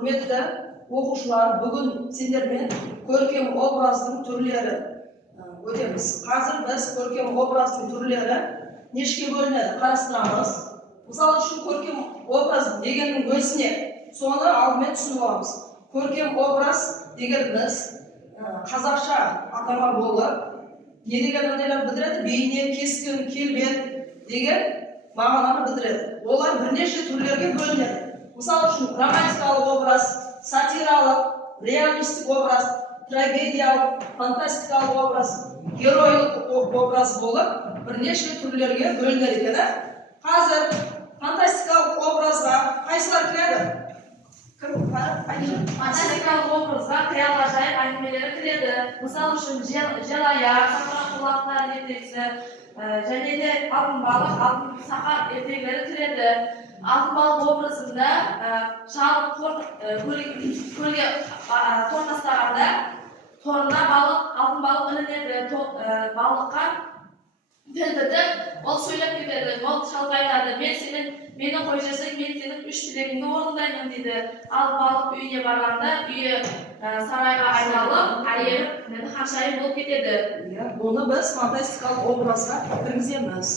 Құрметті оқушылар, бүгін сендермен көркем образдың түрлері өтеміз. Қазір біз көркем образдың түрлері нешеге бөлінеді қарастырамыз. Мысалы үшін көркем образ дегеннің өзіне соны алдымен түсініп аламыз. Көркем образ дегеніміз қазақша атама болып не деген мәнерлер білдіреді? Бейне, кескен, келбет деген мағынаны білдіреді. Олар бірнеше түрлерге бөлінеді. Мысалы үшін романтикалық образ, сатиралық, реалистік образ, трагедиялық, фантастикалық образ, геройлық образ болып бірнеше түрлерге бөлінеді екен. Қазір фантастикалық образға қайсылар кіреді? Фантастикалық образға қиял ғажайып әңгімелері кіреді. Мысалы үшін желаяқ, сақар құлақтар ертегісі және де алтын балық, алтын сақар ертегілері кіреді. Алтын балық образында шал көлге тор тастағанда торына алтын балық ілінеді. Балыққа тіл бітіп, ол сөйлеп кетеді. Ол шалға айтады: мені қой жесең, мен сенің 3 тілегіңді орындаймын дейді. Ал балық үйіне барғанда үйі сарайға айналып, әйелі ханшайым болып кетеді. Оны біз фантастикалық образға кіргіземіз.